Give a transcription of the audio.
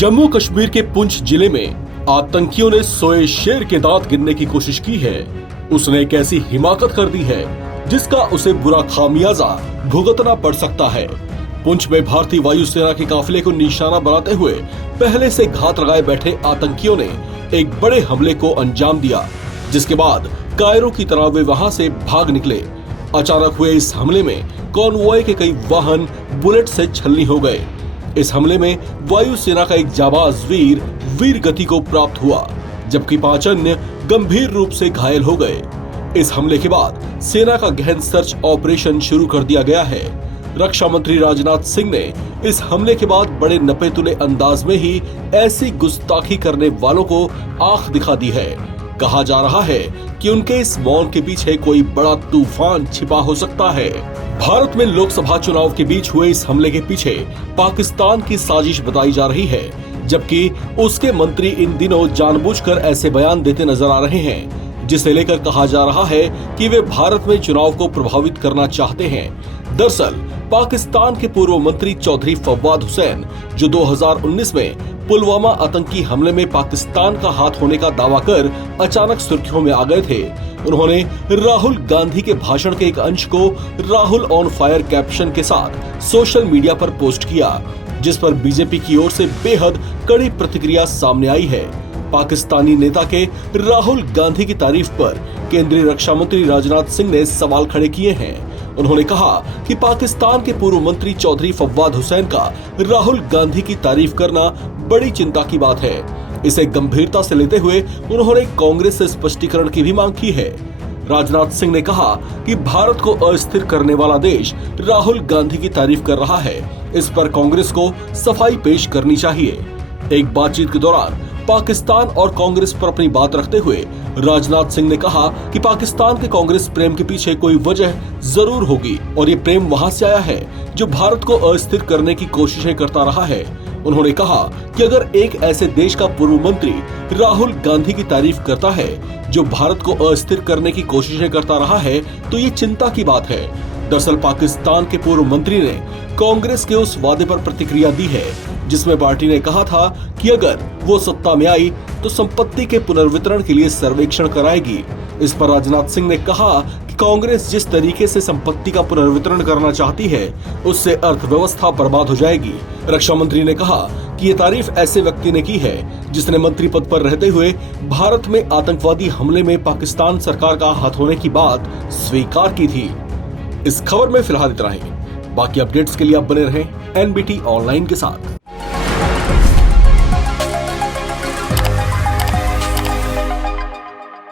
जम्मू कश्मीर के पुंछ जिले में आतंकियों ने सोए शेर के दांत गिनने की कोशिश की है। उसने एक ऐसी हिमाकत कर दी है जिसका उसे बुरा खामियाजा भुगतना पड़ सकता है। पुंछ में भारतीय वायुसेना के काफिले को निशाना बनाते हुए पहले से घात लगाए बैठे आतंकियों ने एक बड़े हमले को अंजाम दिया, जिसके बाद कायरों की तरह वे वहां से भाग निकले। अचानक हुए इस हमले में कॉनवॉय के कई वाहन बुलेट से छलनी हो गए। इस हमले में वायुसेना का एक जाबाज वीर गति को प्राप्त हुआ, जबकि 5 अन्य गंभीर रूप से घायल हो गए। इस हमले के बाद सेना का गहन सर्च ऑपरेशन शुरू कर दिया गया है। रक्षा मंत्री राजनाथ सिंह ने इस हमले के बाद बड़े नपे-तुले अंदाज में ही ऐसी गुस्ताखी करने वालों को आंख दिखा दी है। कहा जा रहा है कि उनके इस मौन के पीछे कोई बड़ा तूफान छिपा हो सकता है। भारत में लोकसभा चुनाव के बीच हुए इस हमले के पीछे पाकिस्तान की साजिश बताई जा रही है, जबकि उसके मंत्री इन दिनों जानबूझकर ऐसे बयान देते नजर आ रहे हैं, जिसे लेकर कहा जा रहा है कि वे भारत में चुनाव को प्रभावित करना चाहते हैं। दरअसल पाकिस्तान के पूर्व मंत्री चौधरी फवाद हुसैन, जो 2019 में पुलवामा आतंकी हमले में पाकिस्तान का हाथ होने का दावा कर अचानक सुर्खियों में आ गए थे, उन्होंने राहुल गांधी के भाषण के एक अंश को राहुल ऑन फायर कैप्शन के साथ सोशल मीडिया पर पोस्ट किया, जिस पर बीजेपी की ओर से बेहद कड़ी प्रतिक्रिया सामने आई है। पाकिस्तानी नेता के राहुल गांधी की तारीफ पर केंद्रीय रक्षा मंत्री राजनाथ सिंह ने सवाल खड़े किए हैं। उन्होंने कहा कि पाकिस्तान के पूर्व मंत्री चौधरी फवाद हुसैन का राहुल गांधी की तारीफ करना बड़ी चिंता की बात है। इसे गंभीरता से लेते हुए उन्होंने कांग्रेस से स्पष्टीकरण की भी मांग की है। राजनाथ सिंह ने कहा कि भारत को अस्थिर करने वाला देश राहुल गांधी की तारीफ कर रहा है, इस पर कांग्रेस को सफाई पेश करनी चाहिए। एक बातचीत के दौरान पाकिस्तान और कांग्रेस पर अपनी बात रखते हुए राजनाथ सिंह ने कहा कि पाकिस्तान के कांग्रेस प्रेम के पीछे कोई वजह जरूर होगी और ये प्रेम वहां से आया है जो भारत को अस्थिर करने की कोशिशें करता रहा है। उन्होंने कहा कि अगर एक ऐसे देश का पूर्व मंत्री राहुल गांधी की तारीफ करता है जो भारत को अस्थिर करने की कोशिशें करता रहा है, तो ये चिंता की बात है। दरअसल पाकिस्तान के पूर्व मंत्री ने कांग्रेस के उस वादे पर प्रतिक्रिया दी है जिसमें पार्टी ने कहा था कि अगर वो सत्ता में आई तो संपत्ति के पुनर्वितरण के लिए सर्वेक्षण कराएगी। इस पर राजनाथ सिंह ने कहा कि कांग्रेस जिस तरीके से संपत्ति का पुनर्वितरण करना चाहती है, उससे अर्थव्यवस्था बर्बाद हो जाएगी। रक्षा मंत्री ने कहा कि ये तारीफ ऐसे व्यक्ति ने की है जिसने मंत्री पद पर रहते हुए भारत में आतंकवादी हमले में पाकिस्तान सरकार का हाथ होने की बात स्वीकार की थी। इस खबर में फिलहाल इतना ही। बाकी अपडेट्स के लिए आप बने रहें एनबीटी ऑनलाइन के साथ।